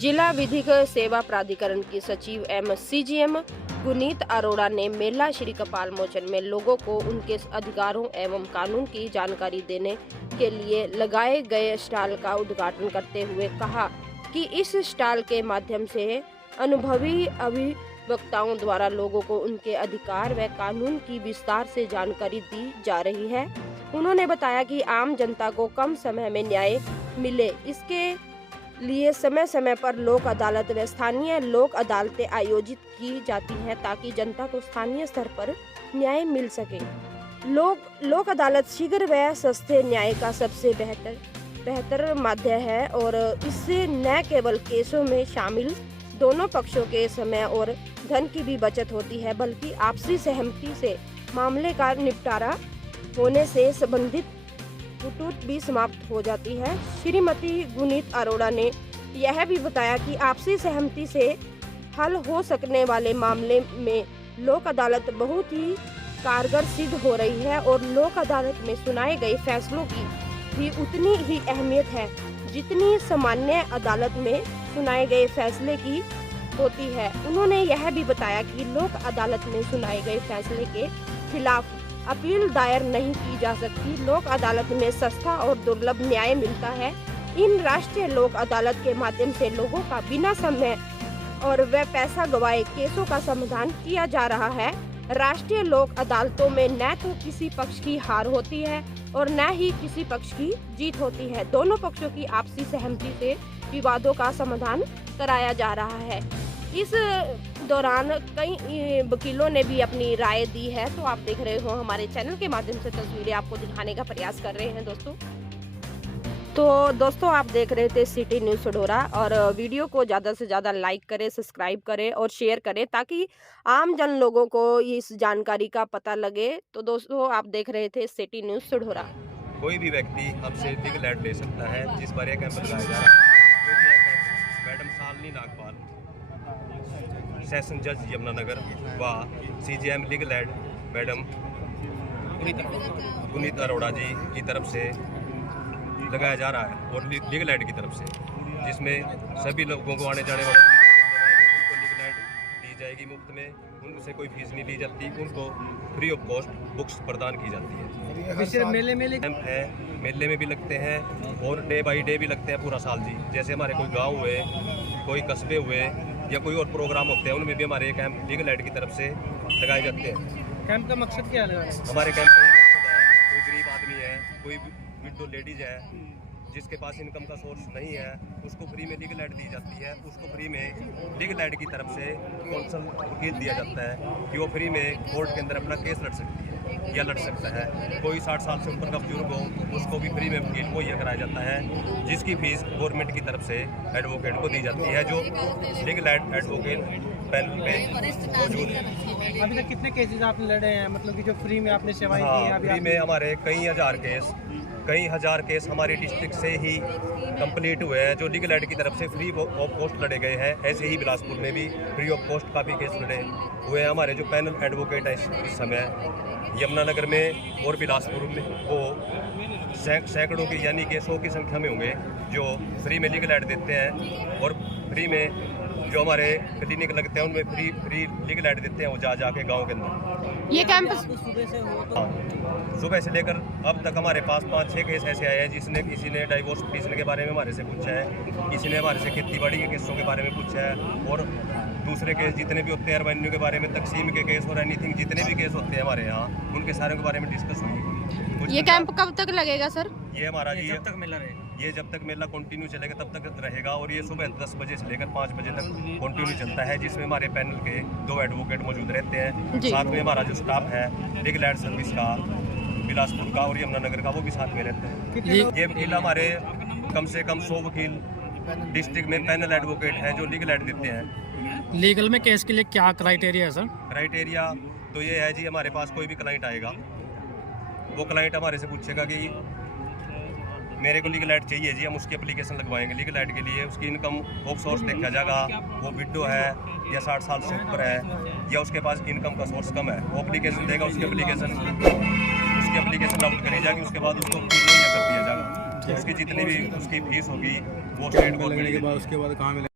जिला विधिक सेवा प्राधिकरण की सचिव एवं सीजीएम गुनीत अरोड़ा ने मेला श्री कपाल मोचन में लोगों को उनके अधिकारों एवं कानून की जानकारी देने के लिए लगाए गए स्टॉल का उद्घाटन करते हुए कहा कि इस स्टॉल के माध्यम से अनुभवी अभिवक्ताओं द्वारा लोगों को उनके अधिकार व कानून की विस्तार से जानकारी दी जा रही है। उन्होंने बताया कि आम जनता को कम समय में न्याय मिले, इसके लिए समय समय पर लोक अदालत व स्थानीय लोक अदालतें आयोजित की जाती हैं ताकि जनता को स्थानीय स्तर पर न्याय मिल सके। लोक अदालत शीघ्र व सस्ते न्याय का सबसे बेहतर माध्यम है और इससे न केवल केसों में शामिल दोनों पक्षों के समय और धन की भी बचत होती है, बल्कि आपसी सहमति से मामले का निपटारा होने से संबंधित टूट भी समाप्त हो जाती है। श्रीमती गुनीत अरोड़ा ने यह भी बताया कि आपसी सहमति से हल हो सकने वाले मामले में लोक अदालत बहुत ही कारगर सिद्ध हो रही है और लोक अदालत में सुनाए गए फैसलों की भी उतनी ही अहमियत है जितनी सामान्य अदालत में सुनाए गए फैसले की होती है। उन्होंने यह भी बताया कि लोक अदालत में सुनाए गए फैसले के खिलाफ अपील दायर नहीं की जा सकती। लोक अदालत में सस्ता और दुर्लभ न्याय मिलता है। इन राष्ट्रीय लोक अदालत के माध्यम से लोगों का बिना समय और व पैसा गवाए केसों का समाधान किया जा रहा है। राष्ट्रीय लोक अदालतों में न तो किसी पक्ष की हार होती है और न ही किसी पक्ष की जीत होती है। दोनों पक्षों की आपसी सहमति से विवादों का समाधान कराया जा रहा है। इस दौरान कई वकीलों ने भी अपनी राय दी है, तो आप देख रहे हो हमारे चैनल के माध्यम से तस्वीरें आपको दिखाने का प्रयास कर रहे हैं दोस्तों आप देख रहे थे सिटी न्यूज़ सढौरा और वीडियो को ज़्यादा से ज़्यादा लाइक करें, सब्सक्राइब करें और शेयर करें ताकि आम जन लोगों को इस जानकारी का पता लगे। तो दोस्तों आप देख रहे थे सिटी न्यूज़ सढौरा। कोई भी व्यक्ति हमसे लीगल एड ले सकता है जिस पर एक कैंप लगाया जा रहा है, जो कि camp madam Shalini Nagpal, session जज यमुनानगर व CGM legal aid madam Guneet Arora ji की तरफ से लगाया जा रहा है और लीगल एड की तरफ से, जिसमें सभी लोगों को आने जाने वाले उनको लीगल एड दी जाएगी मुफ्त में, उनसे कोई फीस नहीं ली जाती, उनको फ्री ऑफ कॉस्ट बुक्स प्रदान की जाती है। मेले कैंप है, मेले में भी लगते हैं और डे बाई डे भी लगते हैं पूरा साल जी। जैसे हमारे कोई गाँव हुए, कोई कस्बे हुए या कोई और प्रोग्राम होते हैं, उनमें भी हमारे कैंप लीगल एड की तरफ से लगाए जाते हैं। कैंप का मकसद क्या है? हमारे कैंप का ये मकसद है, कोई गरीब आदमी है, कोई विडो लेडीज है जिसके पास इनकम का सोर्स नहीं है, उसको फ्री में लीगल एड दी जाती है। उसको फ्री में लीगल एड की तरफ से कौंसल वकील दिया जाता है कि वो फ्री में कोर्ट के अंदर अपना केस लड़ सकती है या लड़ सकता है। कोई 60 साल से ऊपर का बुजुर्ग हो, उसको भी फ्री में वकील मुहैया कराया जाता है, जिसकी फीस गवर्नमेंट की तरफ से एडवोकेट को दी जाती है, जो लीगल एड एडवोकेट पैनल पे मौजूद है। अभी तक कितने केसेस आपने लड़े हैं, मतलब कि जो फ्री में आपने सेवाएं दी हैं? फ्री में हमारे कई हजार केस हमारी डिस्ट्रिक्ट से ही कंप्लीट हुए हैं, जो लीगल एड की तरफ से फ्री ऑफ कॉस्ट लड़े गए हैं। ऐसे ही बिलासपुर में भी फ्री ऑफ कॉस्ट काफ़ी केस लड़े हुए हैं। हमारे जो पैनल एडवोकेट है इस समय यमुनानगर में और बिलासपुर में, वो सैकड़ों की यानी कि 100 की संख्या में होंगे जो फ्री में लीगल एड देते हैं। और फ्री में जो हमारे क्लिनिक लगते हैं उनमें फ्री लीगल एड देते हैं, वो जाके गाँव के अंदर। ये कैंप सुबह से लेकर अब तक हमारे पास 5-6 केस ऐसे आए हैं जिसने किसी ने डाइवोर्स पिटीशन के बारे में हमारे से पूछा है, किसी ने हमारे से खेती-बाड़ी के केसों के बारे में पूछा है, और दूसरे केस जितने भी होते हैं रेवेन्यू के बारे में, तकसीम के केस और एनीथिंग जितने भी केस होते हैं हमारे यहाँ, उनके सारे के बारे में डिस्कस हुई। ये कैंप कब तक लगेगा सर? ये हमारा जब तक मेला रहेगा, ये जब तक मेला कंटिन्यू चलेगा तब तक रहेगा, और ये सुबह 10 बजे से लेकर 5 बजे तक कंटिन्यू चलता है, जिसमें हमारे पैनल के 2 एडवोकेट मौजूद रहते हैं। साथ में हमारा जो स्टाफ है लीगल एड सर्विस का, बिलासपुर का और यमुनानगर का, वो भी साथ में रहते हैं। ये वकील हमारे कम से कम 100 वकील डिस्ट्रिक्ट में पैनल एडवोकेट हैं जो लीगल एड देते हैं। लीगल में केस के लिए क्या क्राइटेरिया है सर? क्राइटेरिया तो ये है जी, हमारे पास कोई भी क्लाइंट आएगा, वो क्लाइंट हमारे से पूछेगा कि मेरे को लीगल एड चाहिए जी, हम उसकी एप्लीकेशन लगवाएंगे। लीगल एड के लिए उसकी इनकम ऑफ सोर्स देखा जाएगा, वो विडो है या 60 साल से ऊपर है या उसके पास इनकम का सोर्स कम है, वो एप्लीकेशन देगा। उसकी एप्लीकेशन डाउनलोड करी जाएगी, उसके बाद उसको मुहैया कर दिया जाएगा। उसकी जितनी भी उसकी फीस होगी वो स्टेट गवर्नमेंट के बाद उसके बाद कहाँ मिलेगा।